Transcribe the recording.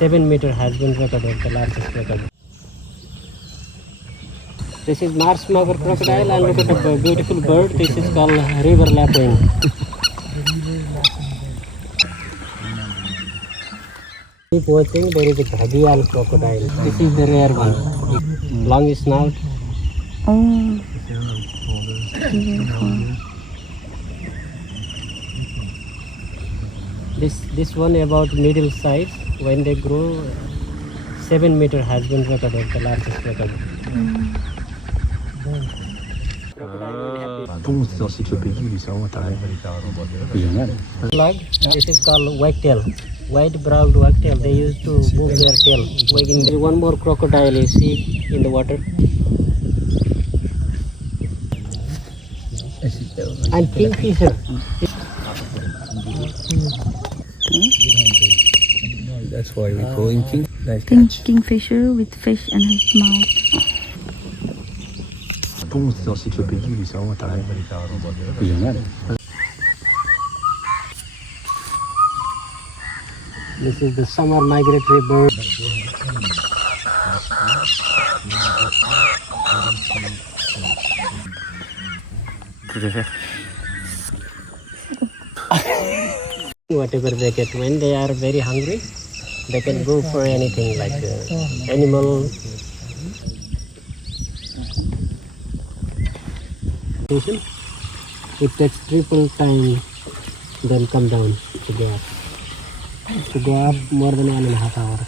7 meter has been recorded, the largest record. This is Mars Mugger crocodile, and look at the beautiful bird. This is called river lapwing. Keep watching, there is a Crocodile crocodile. This is the rare one. Long snout. Oh. Beautiful. This one about middle size. When they grow, 7 meter has been recorded, the largest record. Slug. This is called wagtail. White-browed wagtail. They used to move their tail, wagging. There is one more crocodile you see in the water. And kingfisher. That's why we call him king. Nice Kingfisher with fish in his mouth. This is the summer migratory bird. Whatever they get, when they are very hungry, they can go for anything like animal. It takes triple time, then come down to go up. To go up more than 1.5 hours.